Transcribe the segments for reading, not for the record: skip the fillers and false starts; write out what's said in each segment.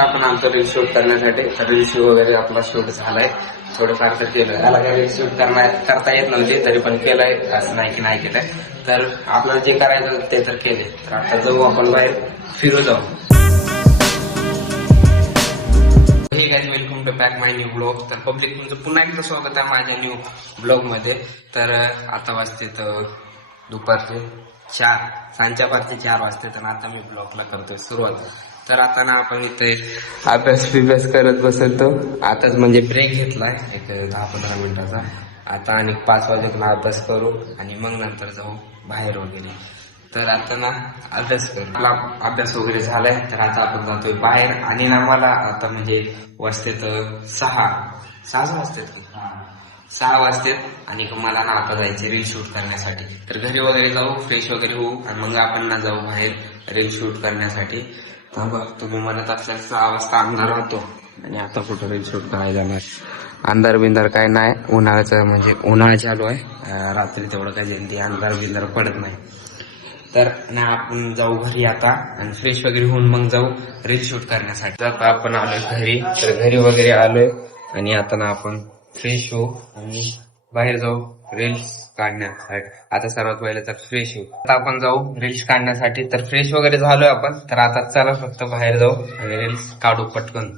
आपण आमचं reel shoot करण्यासाठी रील शूट वगैरे आपला शूट झालाय, थोडंफार तर केलं. त्याला काही रील शूट करता येत नव्हते तरी पण केलंय, असं नाही की नाही केलंय. तर आपल्याला जे करायचं ते तर केले. तर आता जाऊ आपण बाहेर फिरू जाऊ. Hey guys, welcome to back my new blog. तर पब्लिक तुमचं पुन्हा एकदा स्वागत आहे माझ्या न्यू ब्लॉग मध्ये. तर आता वाजते तर दुपारचे 4, सांजच्या पारचे 4 वाजते. तर आता मी ब्लॉगला करतोय सुरुवात. तर आता ना आपण इथे अभ्यास करत बसतो. आताच म्हणजे ब्रेक घेतलाय एक 10-15 मिनिटाचा. आता आणि 5 वाजेपर्यंत अभ्यास करू आणि मग नंतर जाऊ बाहेर वगैरे. तर आता ना अभ्यास करू. आपला अभ्यास वगैरे झालाय. तर आता आपण जातोय बाहेर. आणि ना मला आता म्हणजे वाजते तर 6 वाजते आणि मला ना आता जायचे रील शूट करण्यासाठी. तर घरी वगैरे जाऊ, फ्रेश वगैरे होऊ आणि मग आपण ना जाऊ बाहेर रील शूट करण्यासाठी. तुम्ही म्हणत असल्या 6 वाजता अंधार राहतो आणि आता कुठं रील शूट करायला जाणार. अंधार बिंधार काय नाही, उन्हाळ्याचं म्हणजे उन्हाळा चालू आहे. रात्री तेवढं काही जल्दी अंधार बिंधार पडत नाही. तर ना आपण जाऊ घरी आता आणि फ्रेश वगैरे होऊन मग जाऊ रील शूट करण्यासाठी. आता आपण आलोय घरी. तर घरी वगैरे आलोय आणि आता ना आपण फ्रेश होऊ आणि बाहेर जाऊ रील्स काढण्यासाठी. आता सर्वात पहिले तर फ्रेश होऊ. आता आपण जाऊ रील्स काढण्यासाठी. तर फ्रेश वगैरे झालोय आपण. तर आता चला फक्त बाहेर जाऊ आणि रील्स काढू पटकन.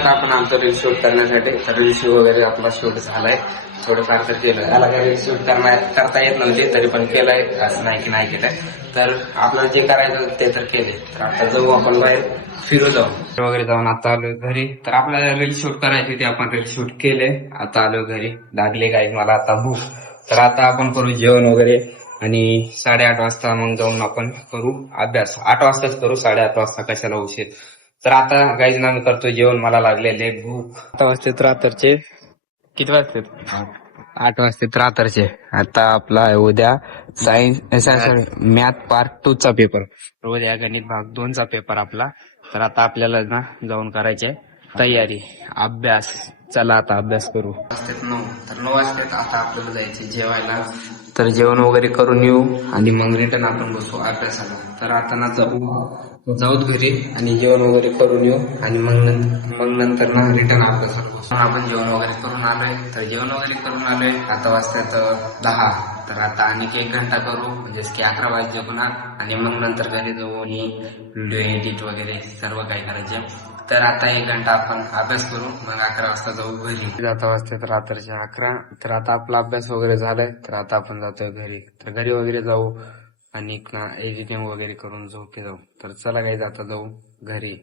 आता आपण आमचं रील शूट करण्यासाठी रील शूट वगैरे आपला शूट झालाय, थोडंफार तर केलं. त्याला काही रील शूट करता येत नव्हते तरी पण केलंय, असं नाही की नाही केलंय. तर आपल्याला जे करायचं ते तर केले. तर आता जाऊ आपण बाहेर फिरू जाऊ वगैरे जाऊन आता आलोय घरी. तर आपल्याला रील शूट करायची ते आपण रील शूट केले. आता आलो घरी. लागले काही मला आता भूक. तर आता आपण करू जेवण वगैरे आणि 8:30 वाजता मग जाऊन आपण करू अभ्यास. 8 वाजताच करू, 8:30 वाजता कशाला उशीर. तर आता गाईज ना मी करतो जेवण, मला लागलेले भूक. 8 वाजते रात्रचे किती वाजते? 8 वाजते रात्रचे. आता आपला आहे उद्या सायन्स मॅथ पार्ट 2 चा पेपर. उद्या गणित भाग 2 चा पेपर आपला. तर आता आपल्याला ना जाऊन करायचे तयारी, अभ्यास. चला आता अभ्यास करू. 9 तर 9 वाजता आता आपल्याला जायचे जेवायला. तर जेवण वगैरे करून येऊ आणि मग रिटर्न आपण बसू अभ्यासाला. तर आता ना जाऊत घरी आणि जेवण वगैरे करून येऊ आणि मग नंतर ना रिटर्न अभ्यासाला बसू. आपण जेवण वगैरे करून आलोय. आता वाजतात 10. तर आता आणि 1 घंटा करू, म्हणजे की 11 वाजले पुन्हा. आणि मग नंतर घरी जाऊ आणि व्हिडिओ एडिट वगैरे सर्व काही करायचे. तर आता 1 घंटा आपण अभ्यास करू, मग 11 वाजता जाऊ घरी. आता वाजतात रात्रीचे 11. तर आता आपला अभ्यास वगैरे झालाय. तर आता आपण जातोय घरी. तर घरी वगैरे जाऊ आणि एडिटिंग वगैरे करून झोपी जाऊ. तर चला काही आता जाऊ घरी.